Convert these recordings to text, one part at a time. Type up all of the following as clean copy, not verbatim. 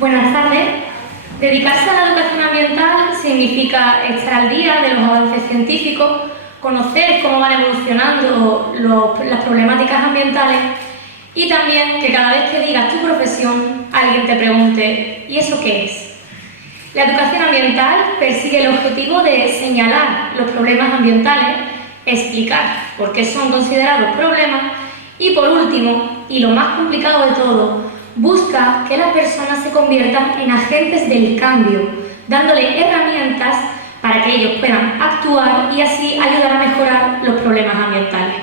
Buenas tardes. Dedicarse a la educación ambiental significa estar al día de los avances científicos, conocer cómo van evolucionando las problemáticas ambientales y también que cada vez que digas tu profesión, alguien te pregunte ¿y eso qué es? La educación ambiental persigue el objetivo de señalar los problemas ambientales, explicar por qué son considerados problemas y, por último, y lo más complicado de todo, busca que las personas se conviertan en agentes del cambio, dándole herramientas para que ellos puedan actuar y así ayudar a mejorar los problemas ambientales.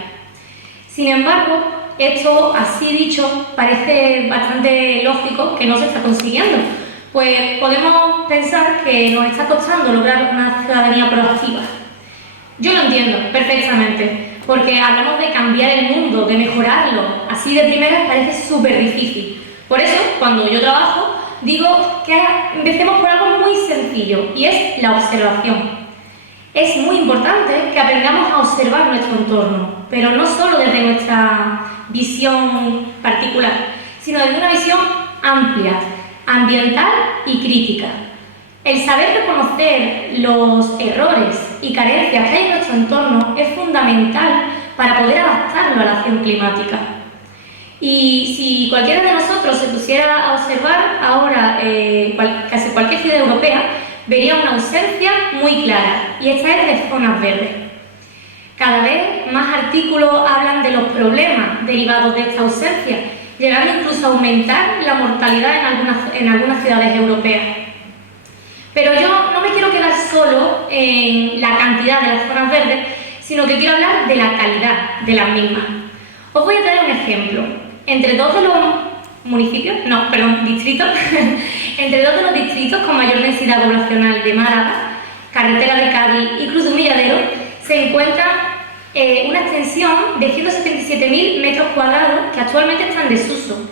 Sin embargo, esto así dicho parece bastante lógico que no se está consiguiendo, pues podemos pensar que nos está costando lograr una ciudadanía proactiva. Yo lo entiendo perfectamente, porque hablamos de cambiar el mundo, de mejorarlo, así de primeras parece súper difícil. Por eso, cuando yo trabajo, digo que empecemos por algo muy sencillo, y es la observación. Es muy importante que aprendamos a observar nuestro entorno, pero no solo desde nuestra visión particular, sino desde una visión amplia, ambiental y crítica. El saber reconocer los errores y carencias que hay en nuestro entorno es fundamental para poder adaptarlo a la acción climática. Y si cualquiera de nosotros se pusiera a observar ahora casi cualquier ciudad europea, vería una ausencia muy clara, y esta es de zonas verdes. Cada vez más artículos hablan de los problemas derivados de esta ausencia, llegando incluso a aumentar la mortalidad en algunas ciudades europeas. Pero yo no me quiero quedar solo en la cantidad de las zonas verdes, sino que quiero hablar de la calidad de las mismas. Os voy a traer un ejemplo. Entre dos de los distritos, entre dos de los distritos con mayor densidad poblacional de Málaga, Carretera de Cádiz y Cruz de Humilladero, se encuentra una extensión de 177.000 metros cuadrados que actualmente están en desuso.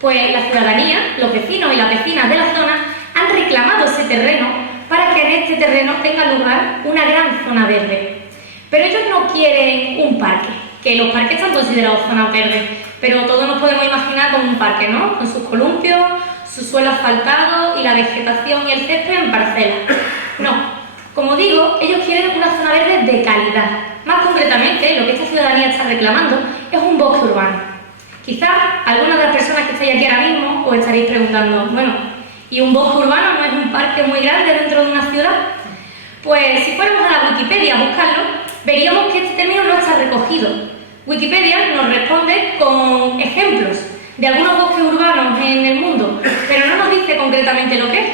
Pues la ciudadanía, los vecinos y las vecinas de la zona han reclamado ese terreno para que en este terreno tenga lugar una gran zona verde. Pero ellos no quieren un parque, que los parques están considerados zonas verdes, pero todos nos podemos imaginar como un parque, ¿no? Con sus columpios, su suelo asfaltado y la vegetación y el césped en parcelas. No, como digo, ellos quieren una zona verde de calidad. Más concretamente, lo que esta ciudadanía está reclamando es un bosque urbano. Quizás algunas de las personas que estáis aquí ahora mismo os estaréis preguntando, bueno, ¿y un bosque urbano no es un parque muy grande dentro de una ciudad? Pues si fuéramos a la Wikipedia a buscarlo, veríamos que este término no está recogido. Wikipedia nos responde con ejemplos de algunos bosques urbanos en el mundo, pero no nos dice concretamente lo que es.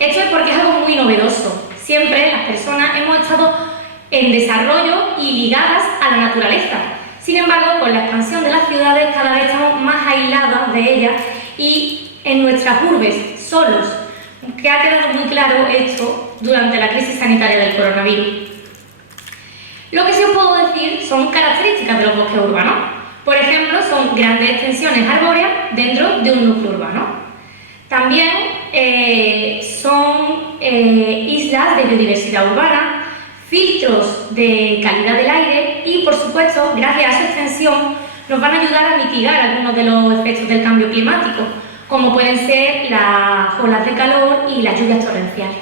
Esto es porque es algo muy novedoso. Siempre las personas hemos estado en desarrollo y ligadas a la naturaleza. Sin embargo, con la expansión de las ciudades cada vez estamos más aislados de ellas y en nuestras urbes, solos, que ha quedado muy claro esto durante la crisis sanitaria del coronavirus. Lo que sí os puedo decir son características de los bosques urbanos. Por ejemplo, son grandes extensiones arbóreas dentro de un núcleo urbano. También son islas de biodiversidad urbana, filtros de calidad del aire y, por supuesto, gracias a su extensión, nos van a ayudar a mitigar algunos de los efectos del cambio climático, como pueden ser las olas de calor y las lluvias torrenciales.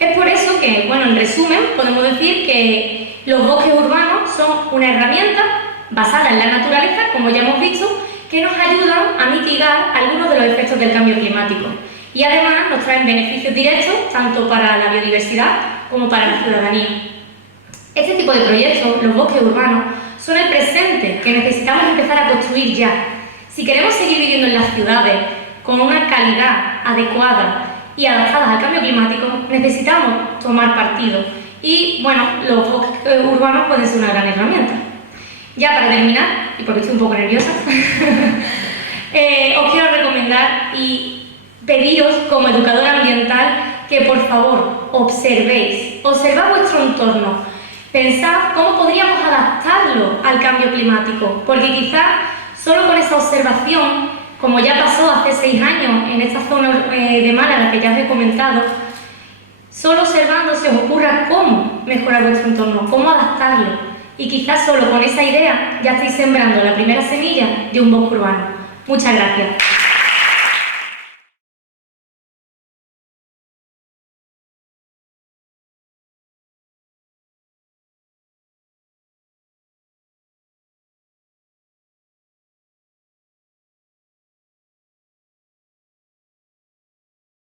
Es por eso que, bueno, en resumen, podemos decir que los bosques urbanos son una herramienta basada en la naturaleza, como ya hemos visto, que nos ayudan a mitigar algunos de los efectos del cambio climático y además nos traen beneficios directos tanto para la biodiversidad como para la ciudadanía. Este tipo de proyectos, los bosques urbanos, son el presente que necesitamos empezar a construir ya. Si queremos seguir viviendo en las ciudades con una calidad adecuada y adaptadas al cambio climático, necesitamos tomar partido. Y, bueno, los bosques urbanos pueden ser una gran herramienta. Ya para terminar, y porque estoy un poco nerviosa, os quiero recomendar y pediros como educadora ambiental que, por favor, observad vuestro entorno, pensad cómo podríamos adaptarlo al cambio climático, porque quizás solo con esa observación, como ya pasó hace 6 años en esta zona de Málaga que ya os he comentado, solo observando se os ocurra cómo mejorar vuestro entorno, cómo adaptarlo. Y quizás solo con esa idea ya estáis sembrando la primera semilla de un bosque urbano. Muchas gracias.